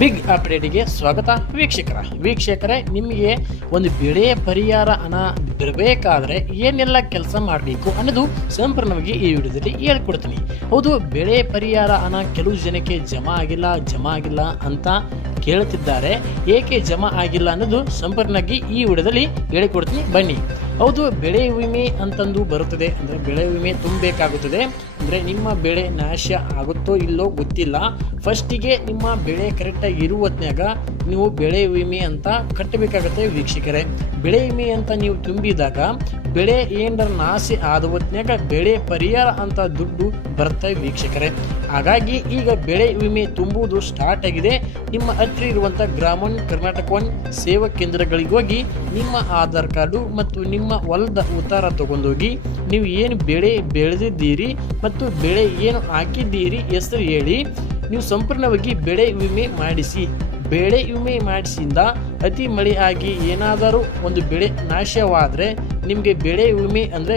Big ಅಪ್ಡೇಟಿಗೆ ಸ್ವಾಗತ ವೀಕ್ಷಕರ. ವೀಕ್ಷಕರೇ, ನಿಮಗೆ ಒಂದು ಬೆಳೆ ಪರಿಹಾರ ಹಣ ಬರಬೇಕಾದ್ರೆ ಏನೆಲ್ಲ ಕೆಲಸ ಮಾಡಬೇಕು ಅನ್ನೋದು ಸಂಪೂರ್ಣವಾಗಿ ಈ ವಿಡಿಯೋದಲ್ಲಿ ಹೇಳ್ಕೊಡ್ತೀನಿ. ಹೌದು, ಬೆಳೆ ಪರಿಹಾರ ಹಣ ಕೆಲವು ಜನಕ್ಕೆ ಜಮಾ ಆಗಿಲ್ಲ ಜಮಾ ಆಗಿಲ್ಲ ಅಂತ ಕೇಳುತ್ತಿದ್ದಾರೆ. ಏಕೆ ಜಮಾ ಆಗಿಲ್ಲ ಅನ್ನೋದು ಸಂಪೂರ್ಣವಾಗಿ ಈ ವಿಡಿಯೋದಲ್ಲಿ ಹೇಳಿಕೊಡ್ತೀನಿ. ಬನ್ನಿ. ಹೌದು, ಬೆಳೆ ವಿಮೆ ಅಂತಂದು ಬರುತ್ತದೆ. ಅಂದರೆ ಬೆಳೆ ವಿಮೆ ತುಂಬಬೇಕಾಗುತ್ತದೆ. ಅಂದರೆ ನಿಮ್ಮ ಬೆಳೆ ನಾಶ ಆಗುತ್ತೋ ಇಲ್ಲೋ ಗೊತ್ತಿಲ್ಲ. ಫಸ್ಟಿಗೆ ನಿಮ್ಮ ಬೆಳೆ ಕರೆಕ್ಟಾಗಿ ಇರುವ ಹೊತ್ನ್ಯಾಗ ನೀವು ಬೆಳೆ ವಿಮೆ ಅಂತ ಕಟ್ಟಬೇಕಾಗುತ್ತೆ ವೀಕ್ಷಕರೇ. ಬೆಳೆ ವಿಮೆ ಅಂತ ನೀವು ತುಂಬಿದಾಗ ಬೆಳೆ ಏನರ ನಾಶ ಆದ ಹೊತ್ನ್ಯಾಗ ಬೆಳೆ ಪರಿಹಾರ ಅಂತ ದುಡ್ಡು ಬರ್ತಾ ವೀಕ್ಷಕರೇ. ಹಾಗಾಗಿ ಈಗ ಬೆಳೆ ವಿಮೆ ತುಂಬುವುದು ಸ್ಟಾರ್ಟ್ ಆಗಿದೆ. ನಿಮ್ಮ ಹತ್ತಿರ ಇರುವಂಥ ಗ್ರಾಮನ್ ಕರ್ನಾಟಕ ಒನ್ ಸೇವಾ ಕೇಂದ್ರಗಳಿಗೆ ಹೋಗಿ ನಿಮ್ಮ ಆಧಾರ್ ಕಾರ್ಡು ಮತ್ತು ನಿಮ್ಮ ಹೊಲದ ಉತ್ತಾರ ತಗೊಂಡೋಗಿ ನೀವು ಏನು ಬೆಳೆ ಬೆಳೆದಿದ್ದೀರಿ ಮತ್ತು ಬೆಳೆ ಏನು ಹಾಕಿದ್ದೀರಿ ಹೆಸರು ಹೇಳಿ ನೀವು ಸಂಪೂರ್ಣವಾಗಿ ಬೆಳೆ ವಿಮೆ ಮಾಡಿಸಿ. ಬೆಳೆ ವಿಮೆ ಮಾಡಿಸಿಂದ ಅತಿ ಮಳೆ ಆಗಿ ಏನಾದರೂ ಒಂದು ಬೆಳೆ ನಾಶವಾದರೆ ನಿಮಗೆ ಬೆಳೆ ವಿಮೆ ಅಂದರೆ